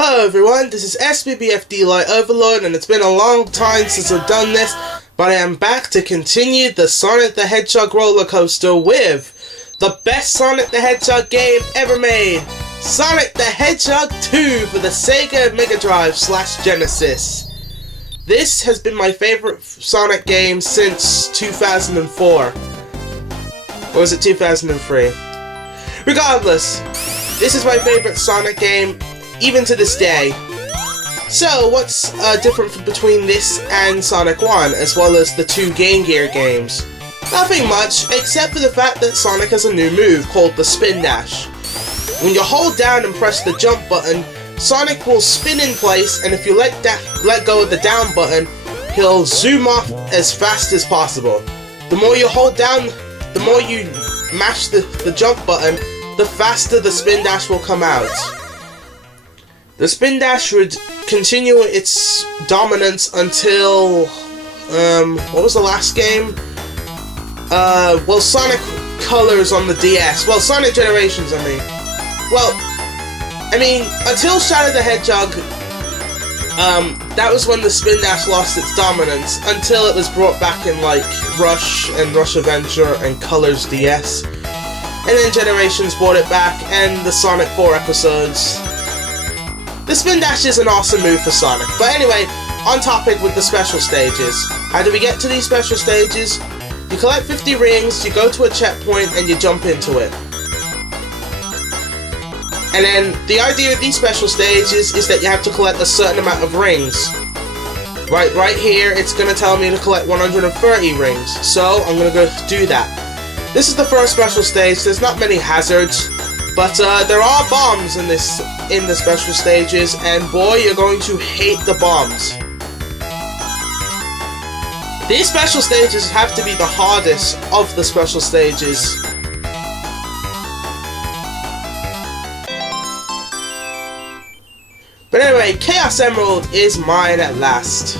Hello everyone, this is SBBFD Light Overlord, and it's been a long time since I've done this, but I am back to continue the Sonic the Hedgehog roller coaster with the best Sonic the Hedgehog game ever made, Sonic the Hedgehog 2 for the Sega Mega Drive / Genesis. This has been my favorite Sonic game since 2004. Or was it 2003? Regardless, this is my favorite Sonic game, even to this day. So, what's different between this and Sonic 1, as well as the two Game Gear games? Nothing much, except for the fact that Sonic has a new move called the Spin Dash. When you hold down and press the jump button, Sonic will spin in place, and if you let go of the down button, he'll zoom off as fast as possible. The more you hold down, the more you mash the jump button, the faster the Spin Dash will come out. The Spin Dash would continue its dominance until, what was the last game? Well, Sonic Colors on the DS. Well, Sonic Generations, I mean. Well, I mean, until Shadow the Hedgehog, that was when the Spin Dash lost its dominance, until it was brought back in, like, Rush and Rush Adventure and Colors DS. And then Generations brought it back, and the Sonic 4 episodes. The Spin Dash is an awesome move for Sonic. But anyway, on topic with the special stages. How do we get to these special stages? You collect 50 rings, you go to a checkpoint, and you jump into it. And then, the idea of these special stages is that you have to collect a certain amount of rings. Right here, it's going to tell me to collect 130 rings. So, I'm going to go do that. This is the first special stage. There's not many hazards. But there are bombs in the special stages, and boy, you're going to hate the bombs. These special stages have to be the hardest of the special stages. But anyway, Chaos Emerald is mine at last.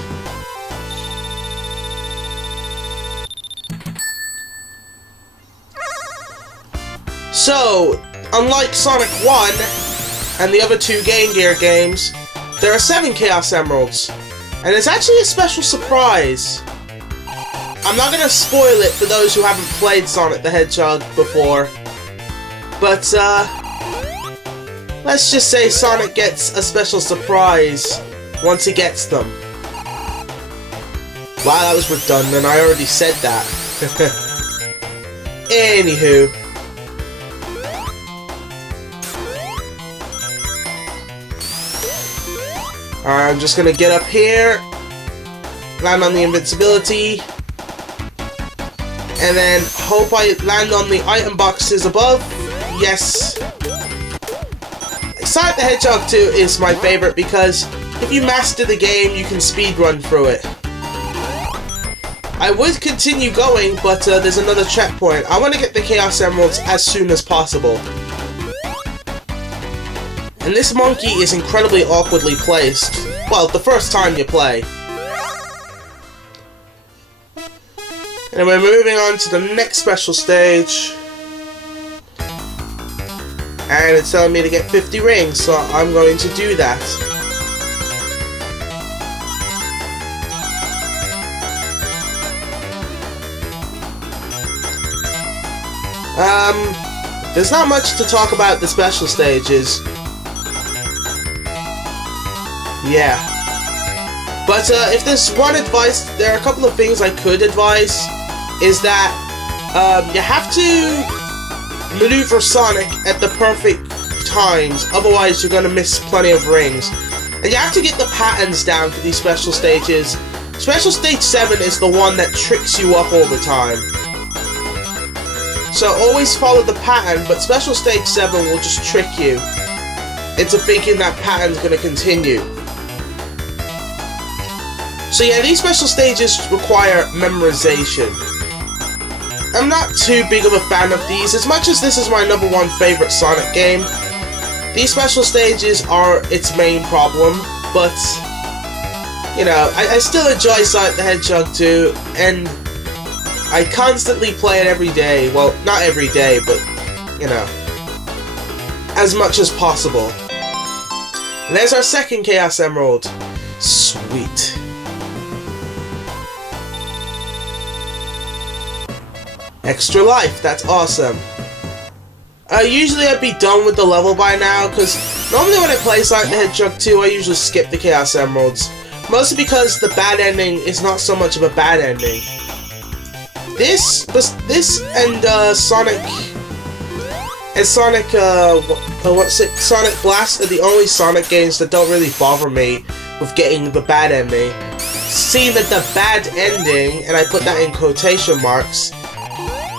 So, unlike Sonic 1 and the other two Game Gear games, there are 7 Chaos Emeralds, and it's actually a special surprise. I'm not going to spoil it for those who haven't played Sonic the Hedgehog before, but let's just say Sonic gets a special surprise once he gets them. Wow, that was redundant, I already said that. Anywho. I'm just gonna get up here, land on the invincibility, and then hope I land on the item boxes above. Yes. Sonic the Hedgehog 2 is my favorite because if you master the game, you can speedrun through it. I would continue going, but there's another checkpoint. I want to get the Chaos Emeralds as soon as possible. And this monkey is incredibly awkwardly placed. Well, the first time you play. And we're moving on to the next special stage. And it's telling me to get 50 rings, so I'm going to do that. There's not much to talk about the special stages. Yeah. But if there's one advice, there are a couple of things I could advise. Is that you have to maneuver Sonic at the perfect times, otherwise you're going to miss plenty of rings. And you have to get the patterns down for these special stages. Special Stage 7 is the one that tricks you up all the time. So always follow the pattern, but Special Stage 7 will just trick you into thinking that pattern's going to continue. So yeah, these special stages require memorization. I'm not too big of a fan of these, as much as this is my #1 favorite Sonic game. These special stages are its main problem, but, you know, I still enjoy Sonic the Hedgehog 2, and I constantly play it every day. Well, not every day, but, you know, as much as possible. And there's our second Chaos Emerald. Sweet. Extra life, that's awesome. Usually I'd be done with the level by now, because normally when I play Sonic the Hedgehog 2, I usually skip the Chaos Emeralds. Mostly because the bad ending is not so much of a bad ending. This and Sonic Blast are the only Sonic games that don't really bother me with getting the bad ending. Seeing that the bad ending, and I put that in quotation marks,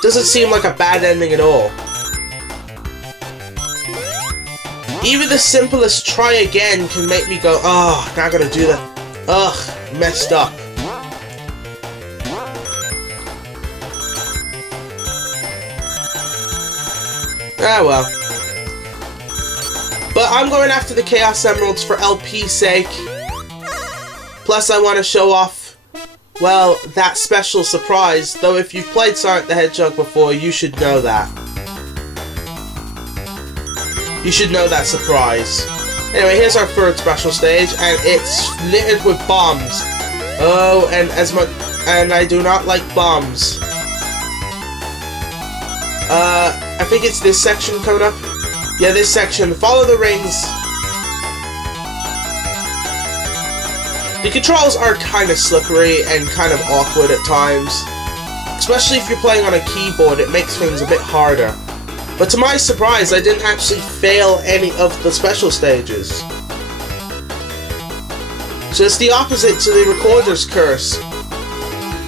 doesn't seem like a bad ending at all. Even the simplest try again can make me go, oh, now I gotta do that. Ugh, messed up. Ah well. But I'm going after the Chaos Emeralds for LP's sake. Plus I want to show off, well, that special surprise. Though if you've played Sonic the Hedgehog before, you should know that. You should know that surprise. Anyway, here's our third special stage, and it's littered with bombs. Oh, and I do not like bombs. I think it's this section coming up. Yeah, this section. Follow the rings. The controls are kind of slippery and kind of awkward at times. Especially if you're playing on a keyboard, it makes things a bit harder. But to my surprise, I didn't actually fail any of the special stages. So it's the opposite to the Recorder's Curse.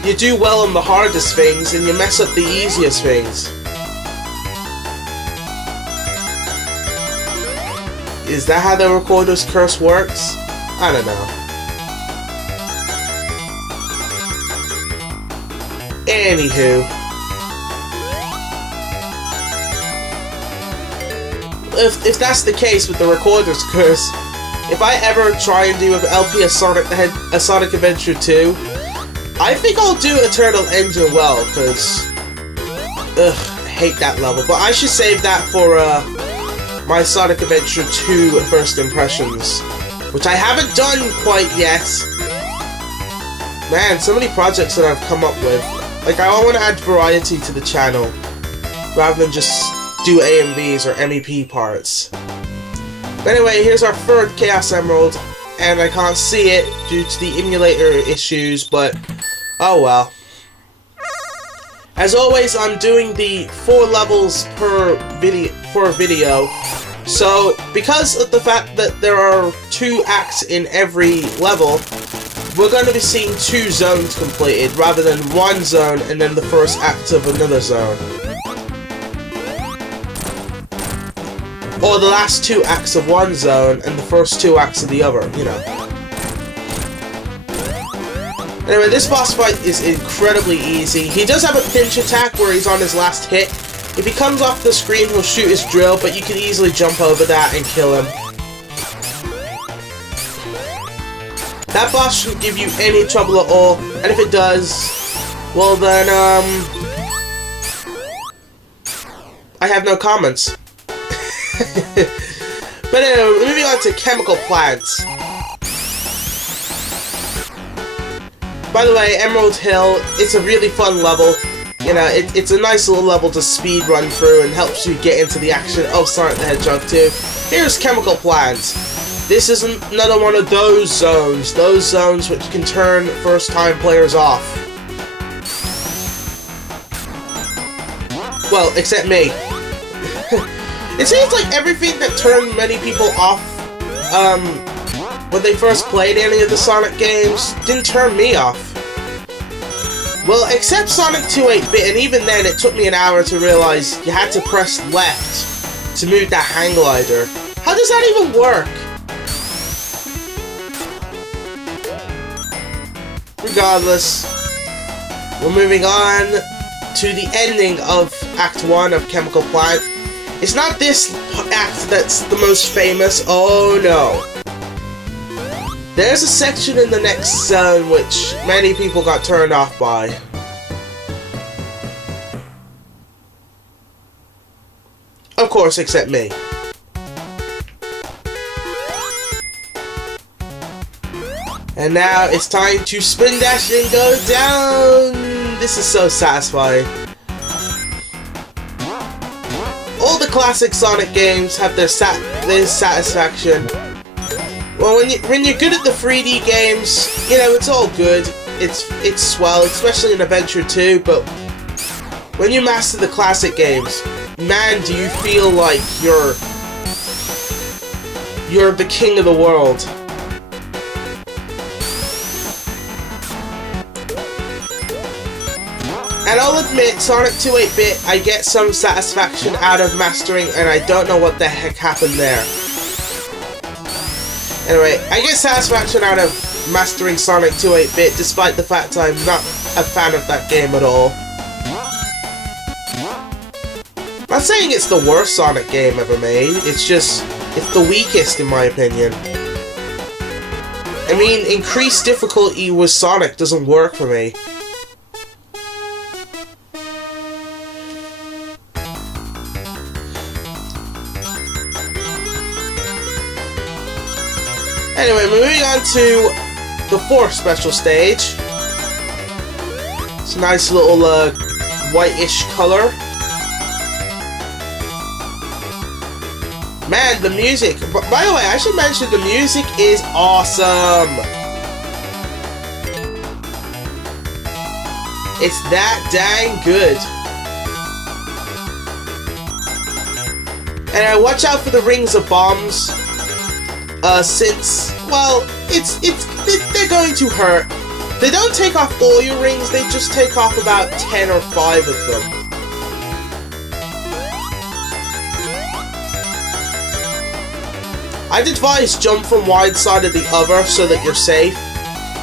You do well on the hardest things, and you mess up the easiest things. Is that how the Recorder's Curse works? I don't know. Anywho. If that's the case with the Recorder's Curse, if I ever try and do with LP a Sonic Adventure 2, I think I'll do Eternal Engine well, because I hate that level. But I should save that for my Sonic Adventure 2 first impressions, which I haven't done quite yet. Man, so many projects that I've come up with. Like, I want to add variety to the channel, rather than just do A and Bs or MEP parts. But anyway, here's our third Chaos Emerald, and I can't see it due to the emulator issues, but oh well. As always, I'm doing the 4 levels per video, so because of the fact that there are 2 acts in every level, we're going to be seeing 2 zones completed rather than 1 zone and then the first act of another zone. Or the last 2 acts of one zone and the first 2 acts of the other, you know. Anyway, this boss fight is incredibly easy. He does have a pinch attack where he's on his last hit. If he comes off the screen, he'll shoot his drill, but you can easily jump over that and kill him. That boss shouldn't give you any trouble at all, and if it does, well then, I have no comments. But anyway, moving on to Chemical Plants. By the way, Emerald Hill, it's a really fun level. You know, it's a nice little level to speed run through and helps you get into the action of Sonic the Hedgehog 2. Here's Chemical Plants. This is another one of those zones which can turn first-time players off. Well, except me. It seems like everything that turned many people off when they first played any of the Sonic games didn't turn me off. Well, except Sonic 2 8-bit, and even then it took me an hour to realize you had to press left to move that hang glider. How does that even work? Regardless, we're moving on to the ending of Act 1 of Chemical Plant. It's not this act that's the most famous, oh no. There's a section in the next zone which many people got turned off by. Of course, except me. And now it's time to spin dash and go down. This is so satisfying. All the classic Sonic games have their satisfaction. Well, when you're good at the 3D games, you know, it's all good. It's swell, especially in Adventure 2, but when you master the classic games, man, do you feel like you're the king of the world. And I'll admit, Sonic 2 8-bit, I get some satisfaction out of mastering, and I don't know what the heck happened there. Anyway, I get satisfaction out of mastering Sonic 2 8-bit, despite the fact I'm not a fan of that game at all. I'm not saying it's the worst Sonic game ever made, it's the weakest in my opinion. I mean, increased difficulty with Sonic doesn't work for me. Anyway, moving on to the fourth special stage. It's a nice little whitish color. Man, the music. By the way, I should mention the music is awesome. It's that dang good. And watch out for the rings of bombs. Since, well, they're going to hurt. They don't take off all your rings, they just take off about 10 or 5 of them. I'd advise jump from one side of the other so that you're safe.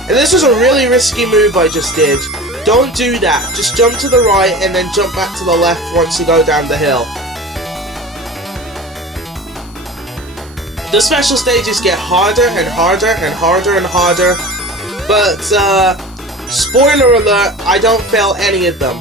And this was a really risky move I just did. Don't do that. Just jump to the right and then jump back to the left once you go down the hill. The special stages get harder and harder and harder and harder, but spoiler alert, I don't fail any of them.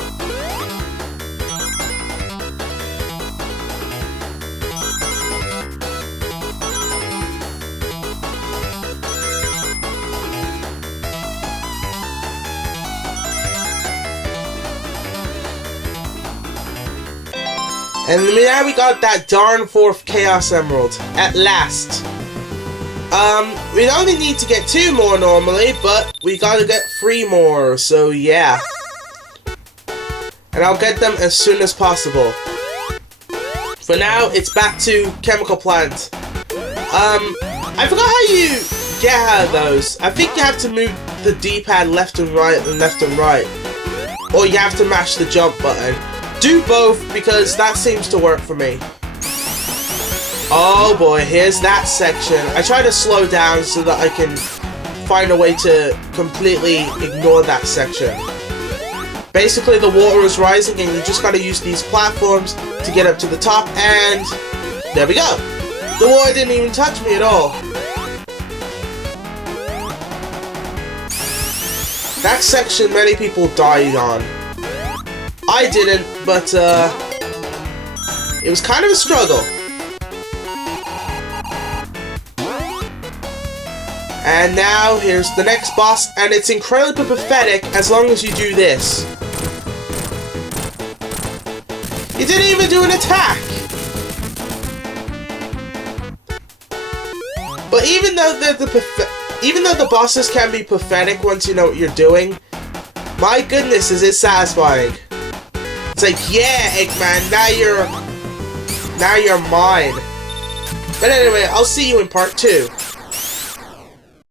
And now we got that darn 4th Chaos Emerald, at last. We only need to get 2 more normally, but we gotta get 3 more, so yeah. And I'll get them as soon as possible. For now, it's back to Chemical Plant. I forgot how you get out of those. I think you have to move the D-pad left and right and left and right. Or you have to mash the jump button. Do both, because that seems to work for me. Oh boy, here's that section. I try to slow down so that I can find a way to completely ignore that section. Basically, the water is rising and you just gotta use these platforms to get up to the top, and there we go. The water didn't even touch me at all. That section many people died on. I didn't, but it was kind of a struggle. And now here's the next boss, and it's incredibly pathetic as long as you do this. You didn't even do an attack! But even though the bosses can be pathetic once you know what you're doing, my goodness, is it satisfying. It's like, yeah, Eggman, now you're mine. But anyway, I'll see you in part 2.